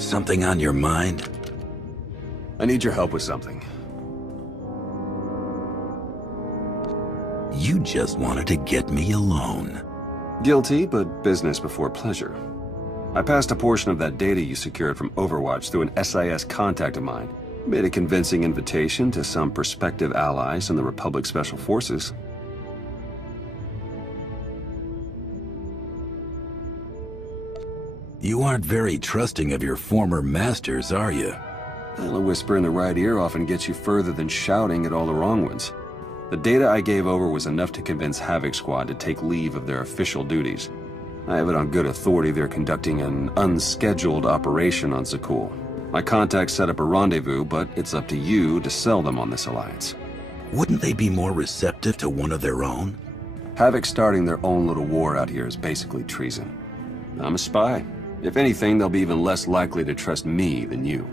Something on your mind? I need your help with something. You just wanted to get me alone. Guilty, but business before pleasure. I passed a portion of that data you secured from Overwatch through an SIS contact of mine. Made a convincing invitation to some prospective allies in the Republic Special Forces. You aren't very trusting of your former masters, are you? Well, a whisper in the right ear often gets you further than shouting at all the wrong ones. The data I gave over was enough to convince Havoc Squad to take leave of their official duties. I have it on good authority they're conducting an unscheduled operation on Zakul. My contacts set up a rendezvous, but it's up to you to sell them on this alliance. Wouldn't they be more receptive to one of their own? Havoc starting their own little war out here is basically treason. I'm a spy. If anything, they'll be even less likely to trust me than you.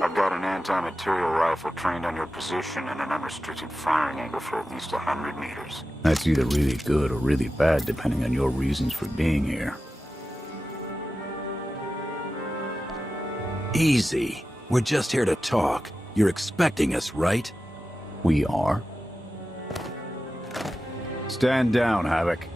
I've got an anti-material rifle trained on your position and an unrestricted firing angle for at least 100 meters. That's either really good or really bad, depending on your reasons for being here. Easy. We're just here to talk. You're expecting us, right? We are. Stand down, Havoc.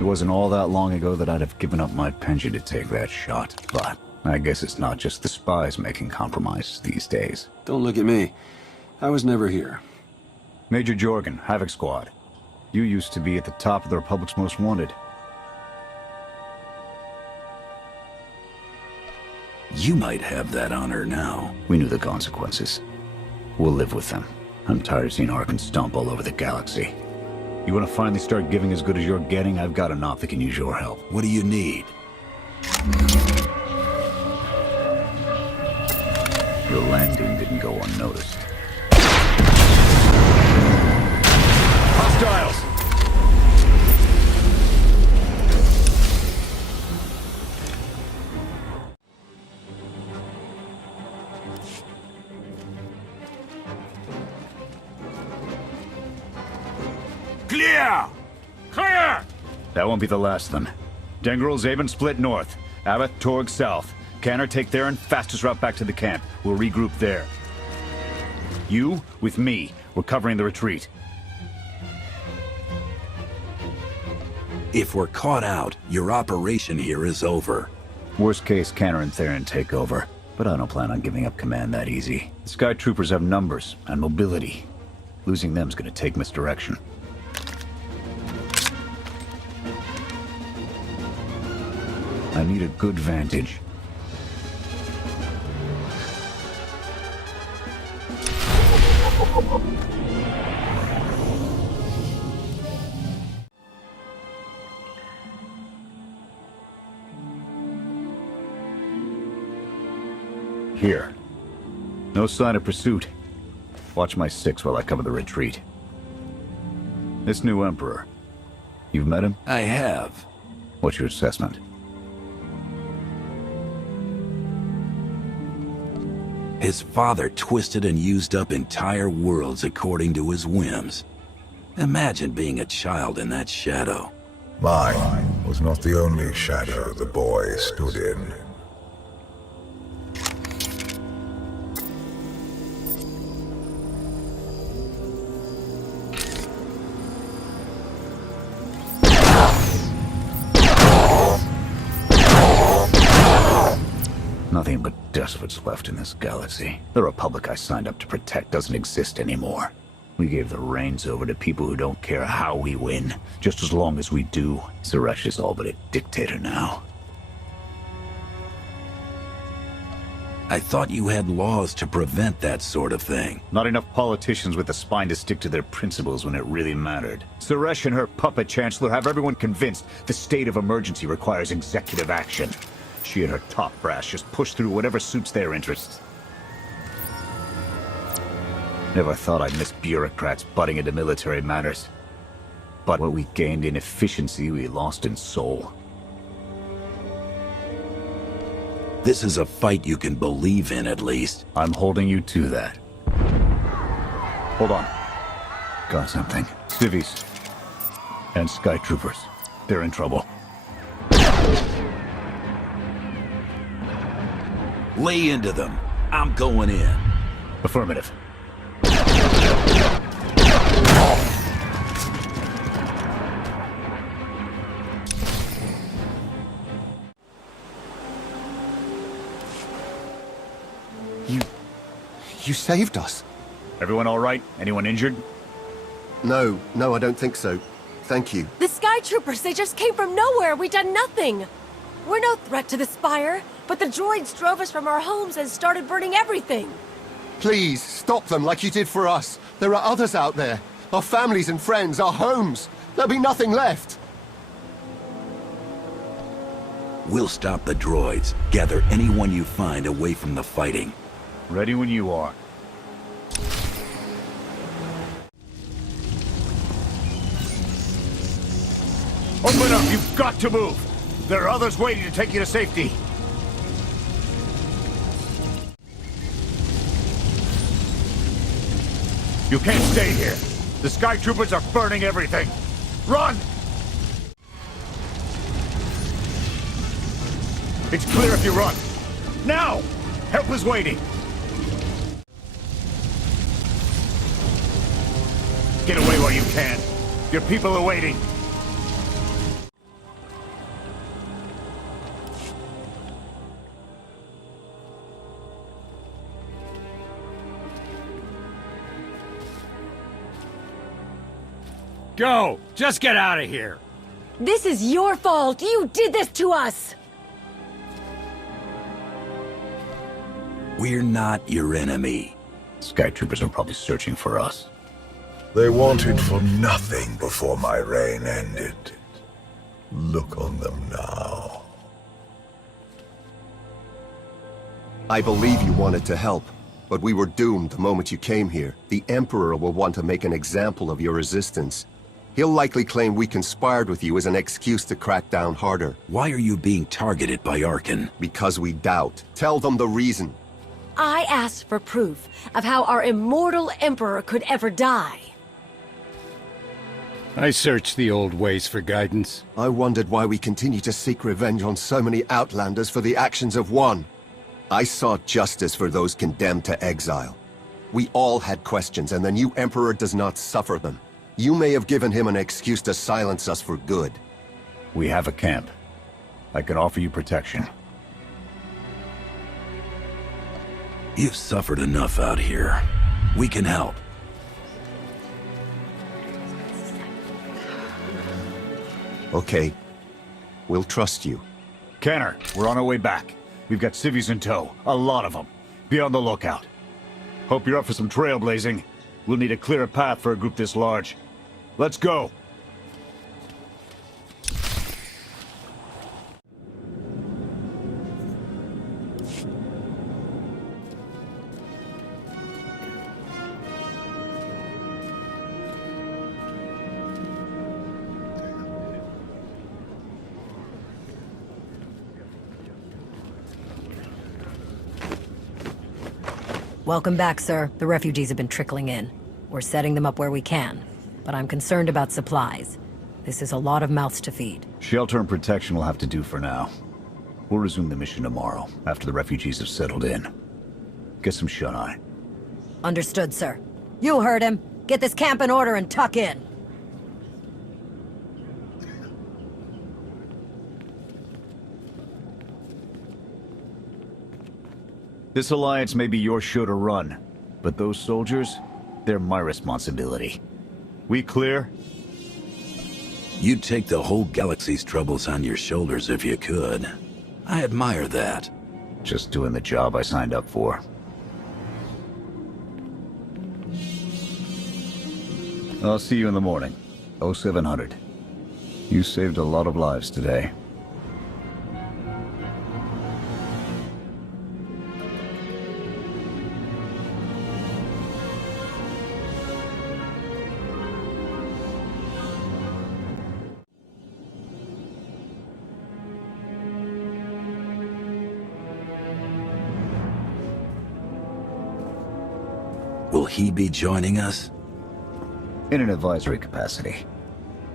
It wasn't all that long ago that I'd have given up my pension to take that shot, but I guess it's not just the spies making compromises these days. Don't look at me. I was never here. Major Jorgen, Havoc Squad. You used to be at the top of the Republic's Most Wanted. You might have that honor now. We knew the consequences. We'll live with them. I'm tired of seeing Ark and stomp all over the galaxy. You want to finally start giving as good as you're getting? I've got an op that can use your help. What do you need? Your landing didn't go unnoticed. Hostiles! Clear! Clear! That won't be the last of them. Dengrel, Zaben split north. Abath, Torg south. Cathar take Theron, fastest route back to the camp. We'll regroup there. You, with me, we're covering the retreat. If we're caught out, your operation here is over. Worst case, Cathar and Theron take over. But I don't plan on giving up command that easy. The Sky Troopers have numbers and mobility. Losing them's gonna take misdirection. I need a good vantage. Here. No sign of pursuit. Watch my 6 while I cover the retreat. This new Emperor. You've met him? I have. What's your assessment? His father twisted and used up entire worlds according to his whims. Imagine being a child in that shadow. Mine was not the only shadow the boy stood in. Nothing but despots left in this galaxy. The Republic I signed up to protect doesn't exist anymore. We gave the reins over to people who don't care how we win, just as long as we do. Suresh is all but a dictator now. I thought you had laws to prevent that sort of thing. Not enough politicians with the spine to stick to their principles when it really mattered. Suresh and her puppet chancellor have everyone convinced the state of emergency requires executive action. She and her top brass just push through whatever suits their interests. Never thought I'd miss bureaucrats butting into military matters. But what we gained in efficiency, we lost in soul. This is a fight you can believe in, at least. I'm holding you to that. Hold on. Got something. Civvies. And Sky Troopers. They're in trouble. Lay into them. I'm going in. Affirmative. You saved us. Everyone all right? Anyone injured? No, I don't think so. Thank you. The Sky Troopers, they just came from nowhere. We done nothing. We're no threat to the Spire, but the droids drove us from our homes and started burning everything. Please, stop them like you did for us. There are others out there. Our families and friends, our homes. There'll be nothing left. We'll stop the droids. Gather anyone you find away from the fighting. Ready when you are. Open up! You've got to move! There are others waiting to take you to safety. You can't stay here. The Sky Troopers are burning everything. Run! It's clear if you run. Now! Help is waiting. Get away while you can. Your people are waiting. Go! Just get out of here! This is your fault! You did this to us! We're not your enemy. Sky Troopers are probably searching for us. They wanted for nothing before my reign ended. Look on them now. I believe you wanted to help, but we were doomed the moment you came here. The Emperor will want to make an example of your resistance. He'll likely claim we conspired with you as an excuse to crack down harder. Why are you being targeted by Arkan? Because we doubt. Tell them the reason. I asked for proof of how our immortal Emperor could ever die. I searched the old ways for guidance. I wondered why we continue to seek revenge on so many Outlanders for the actions of one. I sought justice for those condemned to exile. We all had questions, and the new Emperor does not suffer them. You may have given him an excuse to silence us for good. We have a camp. I can offer you protection. You've suffered enough out here. We can help. Okay. We'll trust you. Cathar, we're on our way back. We've got civvies in tow. A lot of them. Be on the lookout. Hope you're up for some trailblazing. We'll need to clear a path for a group this large. Let's go! Welcome back, sir. The refugees have been trickling in. We're setting them up where we can. But I'm concerned about supplies. This is a lot of mouths to feed. Shelter and protection will have to do for now. We'll resume the mission tomorrow, after the refugees have settled in. Get some shut-eye. Understood, sir. You heard him. Get this camp in order and tuck in. This alliance may be your show to run, but those soldiers, they're my responsibility. We clear? You'd take the whole galaxy's troubles on your shoulders if you could. I admire that. Just doing the job I signed up for. I'll see you in the morning. 0700. You saved a lot of lives today. Will he be joining us? In an advisory capacity.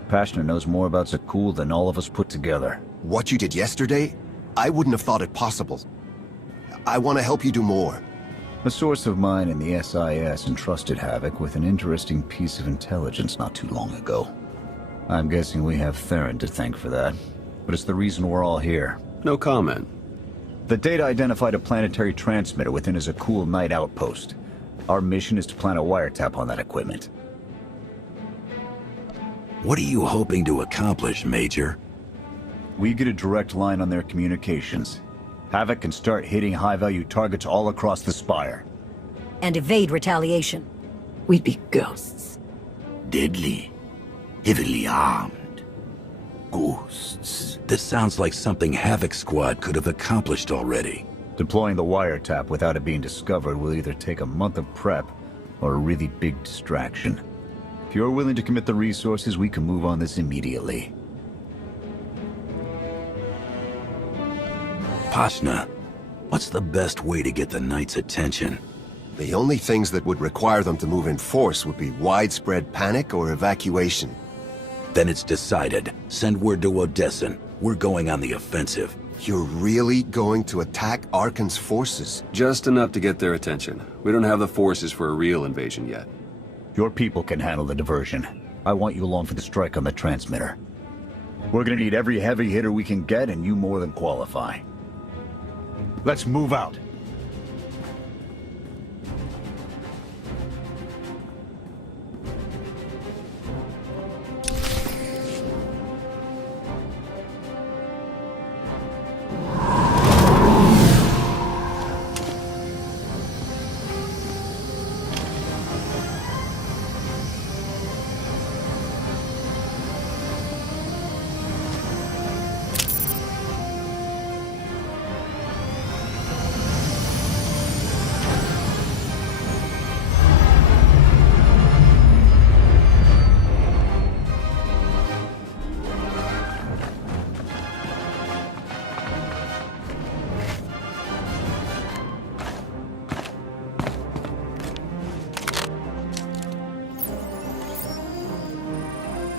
Pashner knows more about Zakul than all of us put together. What you did yesterday, I wouldn't have thought it possible. I want to help you do more. A source of mine in the SIS entrusted Havoc with an interesting piece of intelligence not too long ago. I'm guessing we have Theron to thank for that, but it's the reason we're all here. No comment. The data identified a planetary transmitter within a Zakul night outpost. Our mission is to plant a wiretap on that equipment. What are you hoping to accomplish, Major? We get a direct line on their communications. Havoc can start hitting high-value targets all across the Spire. And evade retaliation. We'd be ghosts. Deadly. Heavily armed. Ghosts. This sounds like something Havoc Squad could have accomplished already. Deploying the wiretap without it being discovered will either take a month of prep or a really big distraction. If you're willing to commit the resources, we can move on this immediately. Pashna, what's the best way to get the Knight's attention? The only things that would require them to move in force would be widespread panic or evacuation. Then it's decided. Send word to Odessen. We're going on the offensive. You're really going to attack Arkan's forces? Just enough to get their attention. We don't have the forces for a real invasion yet. Your people can handle the diversion. I want you along for the strike on the transmitter. We're gonna need every heavy hitter we can get, and you more than qualify. Let's move out.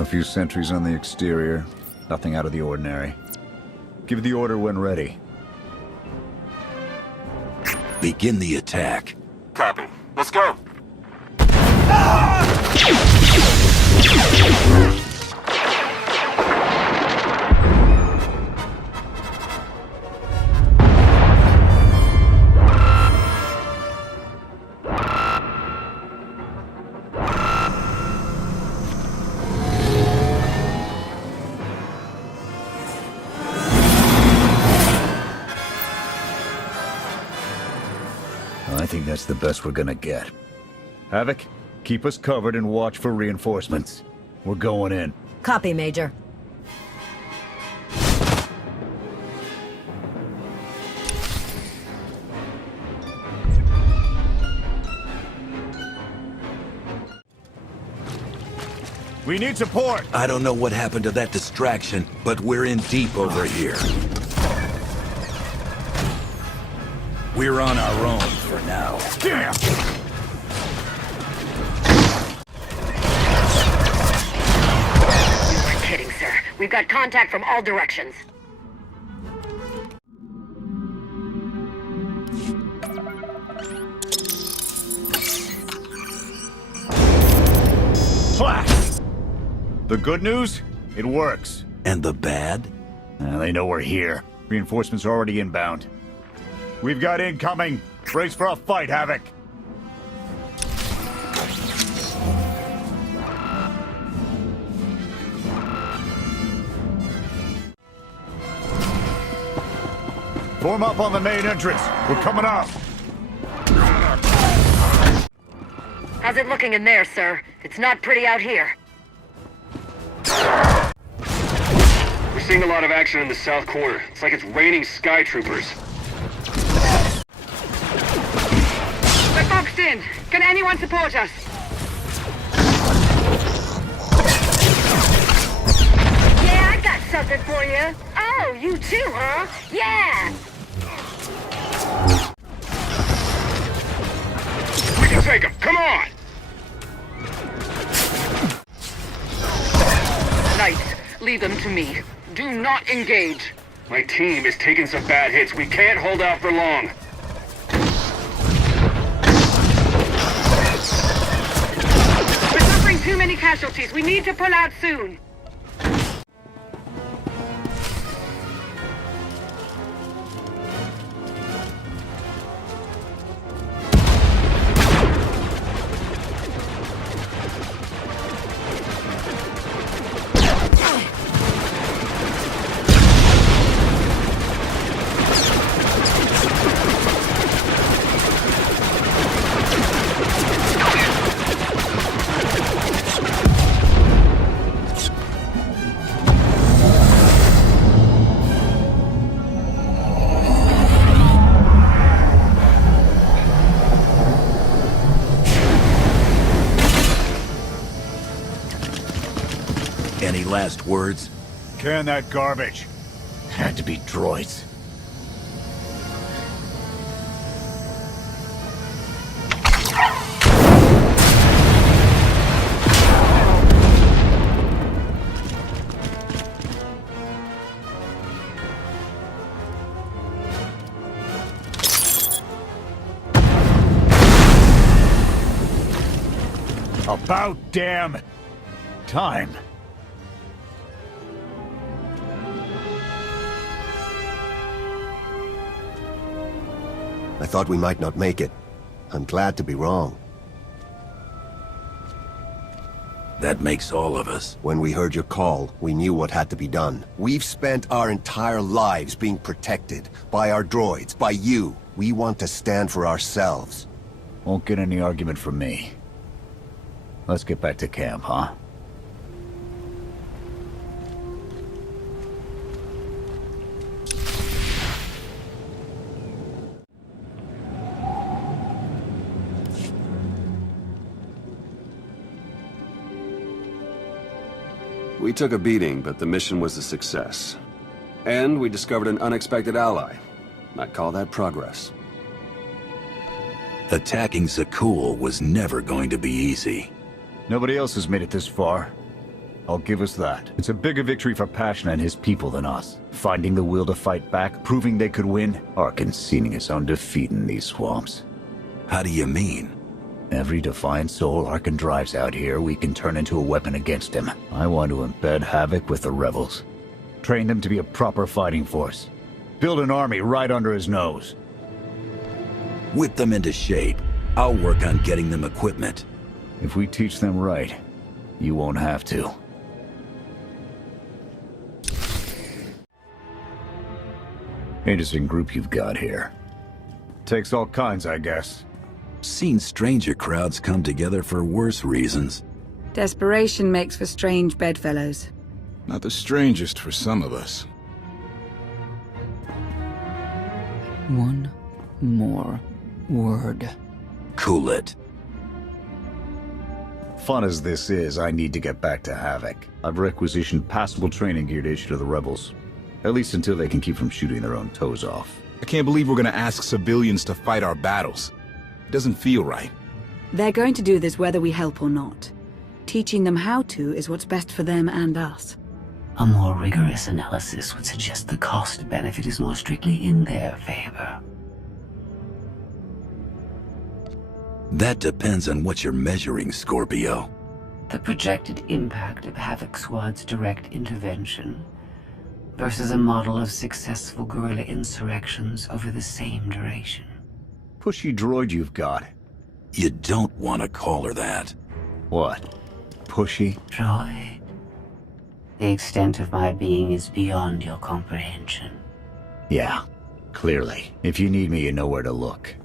A few sentries on the exterior. Nothing out of the ordinary. Give the order when ready. Begin the attack. Copy. Let's go. think that's the best we're gonna get. Havoc, keep us covered and watch for reinforcements. We're going in. Copy, Major. We need support! I don't know what happened to that distraction, but we're in deep over here. We're on our own for now. Damn! You weren't kidding, sir. We've got contact from all directions. Flash! The good news? It works. And the bad? They know we're here. Reinforcements are already inbound. We've got incoming! Brace for a fight, Havoc! Form up on the main entrance. We're coming up. How's it looking in there, sir? It's not pretty out here. We're seeing a lot of action in the south corner. It's like it's raining sky troopers. We're boxed in. Can anyone support us? Yeah, I got something for you. Oh, you too, huh? Yeah! We can take him! Come on! Knights, leave them to me. Do not engage. My team is taking some bad hits. We can't hold out for long. We're suffering too many casualties. We need to pull out soon. Any last words? Can that garbage. Had to be droids. About damn time. I thought we might not make it. I'm glad to be wrong. That makes all of us. When we heard your call, we knew what had to be done. We've spent our entire lives being protected by our droids, by you. We want to stand for ourselves. Won't get any argument from me. Let's get back to camp, huh? We took a beating, but the mission was a success. And we discovered an unexpected ally. I'd call that progress. Attacking Zakul was never going to be easy. Nobody else has made it this far. I'll give us that. It's a bigger victory for Passion and his people than us. Finding the will to fight back, proving they could win, or conceding his own defeat in these swamps. How do you mean? Every defiant soul Arkan drives out here, we can turn into a weapon against him. I want to embed Havoc with the rebels. Train them to be a proper fighting force. Build an army right under his nose. Whip them into shape. I'll work on getting them equipment. If we teach them right, you won't have to. Interesting group you've got here. Takes all kinds, I guess. Seen stranger crowds come together for worse reasons. Desperation makes for strange bedfellows. Not the strangest for some of us. One more word. Cool it. Fun as this is, I need to get back to Havoc. I've requisitioned passable training gear to issue to the rebels. At least until they can keep from shooting their own toes off. I can't believe we're gonna ask civilians to fight our battles. It doesn't feel right. They're going to do this whether we help or not. Teaching them how to is what's best for them and us. A more rigorous analysis would suggest the cost-benefit is more strictly in their favor. That depends on what you're measuring, Scorpio. The projected impact of Havoc Squad's direct intervention versus a model of successful guerrilla insurrections over the same duration. Pushy droid you've got. You don't want to call her that. What? Pushy? Droid. The extent of my being is beyond your comprehension. Yeah, clearly. If you need me, you know where to look.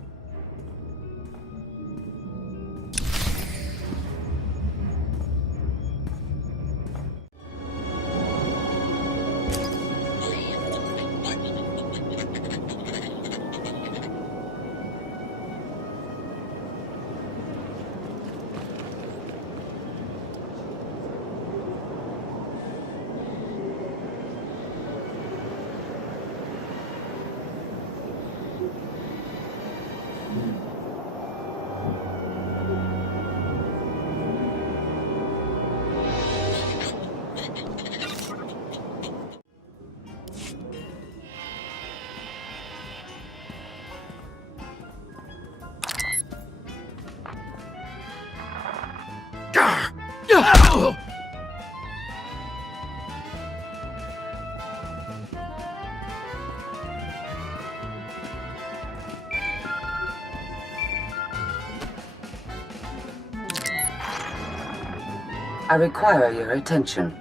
I require your attention.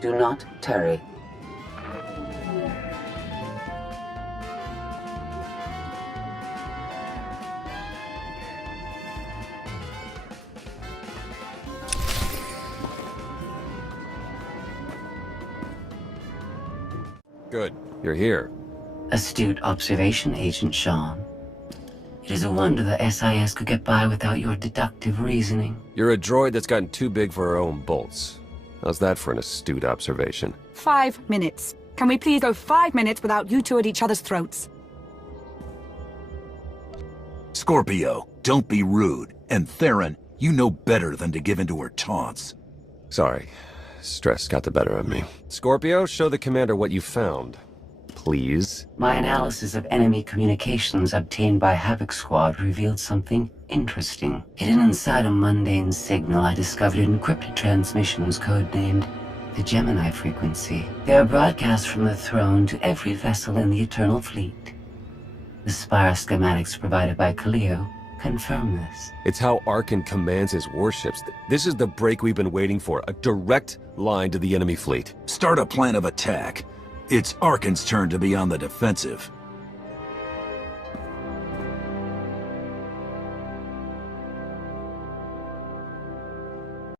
Do not tarry. Good. You're here. Astute observation, Agent Sean. It is a wonder the SIS could get by without your deductive reasoning. You're a droid that's gotten too big for her own bolts. How's that for an astute observation? 5 minutes. Can we please go 5 minutes without you two at each other's throats? Scorpio, don't be rude. And Theron, you know better than to give in to her taunts. Sorry. Stress got the better of me. Scorpio, show the commander what you found. Please. My analysis of enemy communications obtained by Havoc Squad revealed something interesting. Hidden inside a mundane signal, I discovered encrypted transmissions codenamed the Gemini frequency. They are broadcast from the throne to every vessel in the Eternal Fleet. The Spire schematics provided by Kaleo confirm this. It's how Arkan commands his warships. This is the break we've been waiting for. A direct line to the enemy fleet. Start a plan of attack. It's Arkan's turn to be on the defensive.